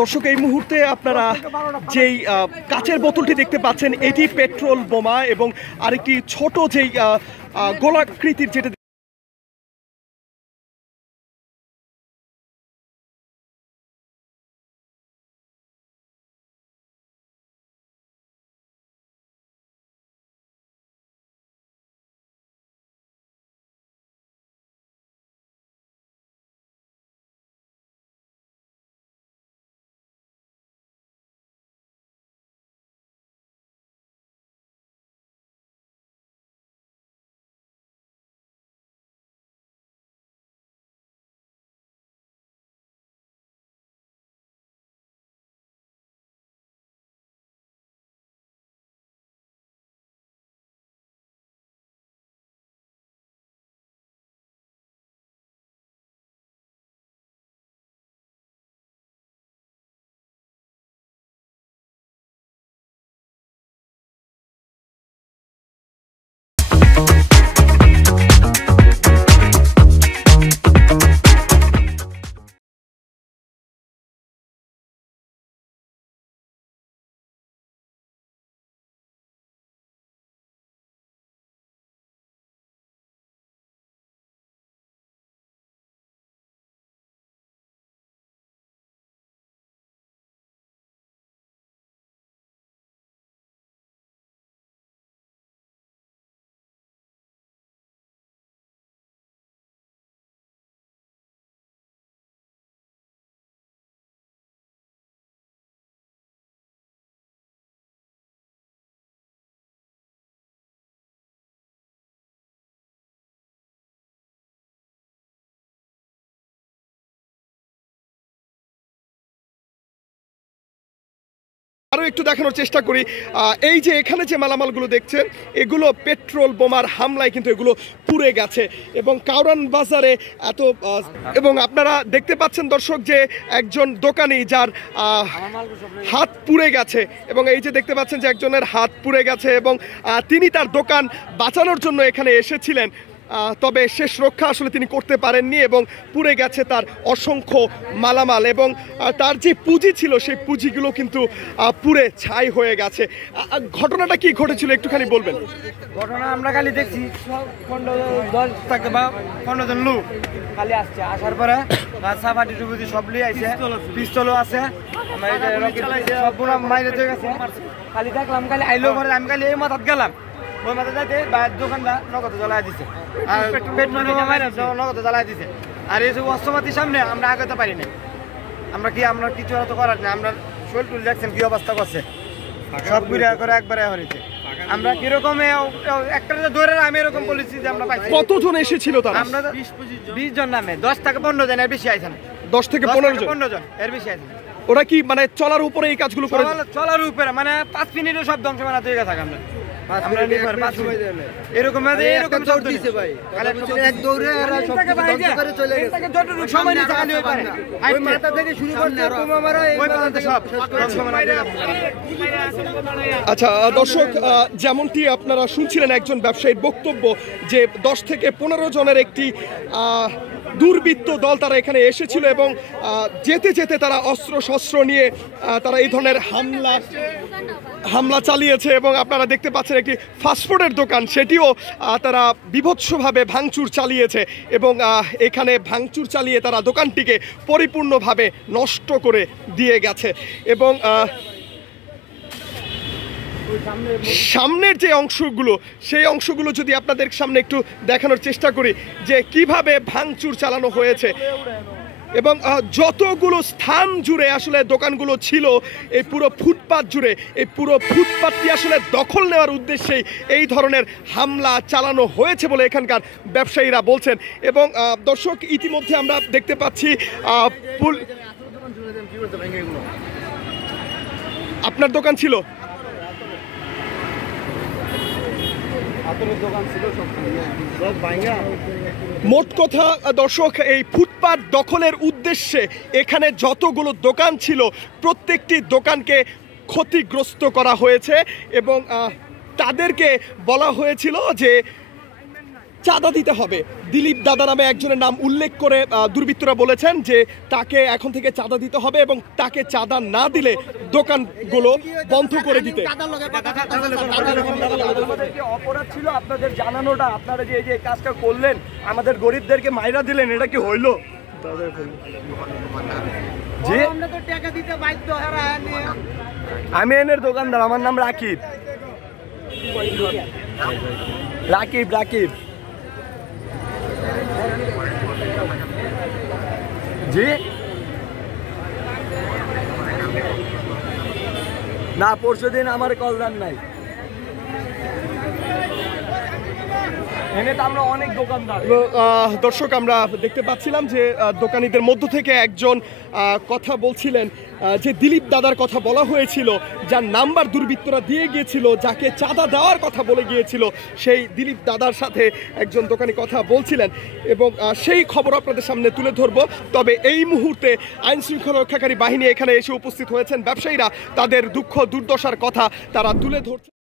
দর্শক এই মুহূর্তে আপনারা যেই কাচের বোতলটি দেখতে পাচ্ছেন এটি পেট্রোল বোমা এবং আরেকটি ছোট যেই গোলাকৃতির যেটা আরও একটু দেখানোর চেষ্টা করি। এই যে এখানে যে মালামালগুলো দেখছেন এগুলো পেট্রোল বোমার হামলায় কিন্তু এগুলো পুড়ে গেছে এবং কাউরান বাজারে এত এবং আপনারা দেখতে পাচ্ছেন দর্শক যে একজন দোকানি যার হাত পুড়ে গেছে এবং এই যে দেখতে পাচ্ছেন যে একজনের হাত পুড়ে গেছে এবং তিনি তার দোকান বাঁচানোর জন্য এখানে এসেছিলেন, তবে শেষ রক্ষা আসলে তিনি করতে পারেননি এবং পুড়ে গেছে তার অসংখ্য মালামাল এবং তার যে পুঁজি ছিল সেই পুঁজিগুলো কিন্তু পুড়ে ছাই হয়ে গেছে। ঘটনাটা কি ঘটেছিল একটুখানি বলবেন? ঘটনা আমরা খালি দেখছি 10 থেকে বা 15 জন লোক খালি আসছে, আসার পরে গাছা ফাটি টুবুজি সব লিয়ে আইছে, পিস্তলও আছে, সব পুরো মাইরে চলে গেছে। খালি দেখলাম খালি আইলো পরে আমি খালি এই মাথাত গেলাম, ওই মাথা যাইতে বাইরের দোকানদার নগদে জ্বালাই দিছে আর পেট্রোল মাইরে নগদে জ্বালাই দিছে। আর এই সব অস্ত্রপাতির সামনে আমরা আগাতে পারি না, আমরা কিছু তো করার না। আমরা শরীর টুল দেখছেন কি অবস্থা করছে, সব ঘুরে করে একবারে হয়েছে। আমরা কিরকম একটা ধরে আমি এরকম বলেছি যে আমরা পাইছি। কতজন এসেছিল তারা? আমরা 20 জন নামে 10 থেকে 15 জন, এর বেশি আইছে না। 10 থেকে 15 জন এর বেশি আইছে। ওরা কি মানে চলার উপরে এই কাজগুলো করে? চলার উপরে মানে 5 মিনিটও সব ধ্বংস বানাতে গেছে আমরা এরকম এরকম সব দিছে ভাই, এক দৌড়ে এরা সব ধ্বংস করে চলে গেছে। যতটুকু সময় নিতে খালি ওই পারে ওই মাথা থেকে শুরু করতে বোমা মারা ওই পর্যন্ত সব ধ্বংস বানাতে। আচ্ছা দর্শক, যেমনটি আপনারা শুনছিলেন একজন ব্যবসায়ীর বক্তব্য যে 10 থেকে 15 জনের একটি দুর্বৃত্ত দল তারা এখানে এসেছিল এবং যেতে যেতে তারা অস্ত্র শস্ত্র নিয়ে তারা এই ধরনের হামলা চালিয়েছে এবং আপনারা দেখতে পাচ্ছেন একটি ফাস্টফুডের দোকান সেটিও তারা বিভৎসভাবে ভাঙচুর চালিয়েছে এবং এখানে ভাঙচুর চালিয়ে তারা দোকানটিকে পরিপূর্ণভাবে নষ্ট করে দিয়ে গেছে এবং সামনের যে অংশগুলো সেই অংশগুলো যদি আপনাদের সামনে একটু দেখানোর চেষ্টা করি যে কিভাবে ভাঙচুর চালানো হয়েছে এবং যতগুলো স্থান জুড়ে আসলে দোকানগুলো ছিল এই পুরো ফুটপাত জুড়ে এই পুরো ফুটপাতটি আসলে দখল নেওয়ার উদ্দেশ্যেই এই ধরনের হামলা চালানো হয়েছে বলে এখানকার ব্যবসায়ীরা বলছেন। এবং দর্শক ইতিমধ্যে আমরা দেখতে পাচ্ছি আপনার দোকান ছিল, মোট কথা দর্শক এই ফুটপাত দখলের উদ্দেশ্যে এখানে যতগুলো দোকান ছিল প্রত্যেকটি দোকানকে ক্ষতিগ্রস্ত করা হয়েছে এবং তাদেরকে বলা হয়েছিল যে চাঁদা দিতে হবে। দিলীপ দাদা নামে একজনের নাম উল্লেখ করে দুর্বৃত্তরা বলেছেন যে তাকে এখন থেকে চাঁদা দিতে হবে এবং তাকে চাঁদা না দিলে দোকানগুলো বন্ধ করে দিতে। আমাদের কি অপরাধ ছিল আপনাদের জানানোটা? আপনারা যে এই যে কাজটা করলেন, আমাদের গরিবদেরকে মাইরা দিলেন, এটা কি হইলো? জি, আমি এনের দোকানদার, আমার নাম রাকিব। রাকিব রাকিব জি না, পরশু দিন আমার কল দেন নাই। এনে তো আমরা অনেক দোকানদার। দর্শক, আমরা দেখতে পাচ্ছিলাম যে দোকানীদের মধ্য থেকে একজন কথা বলছিলেন যে দিলীপ দাদার কথা বলা হয়েছিল, যার নাম্বার দুর্বৃত্তরা দিয়ে গিয়েছিল, যাকে চাঁদা দেওয়ার কথা বলে গিয়েছিল, সেই দিলীপ দাদার সাথে একজন দোকানি কথা বলছিলেন এবং সেই খবর আপনাদের সামনে তুলে ধরবো। তবে এই মুহূর্তে আইন শৃঙ্খলা রক্ষাকারী বাহিনী এখানে এসে উপস্থিত হয়েছেন। ব্যবসায়ীরা তাদের দুঃখ দুর্দশার কথা তারা তুলে ধরছে।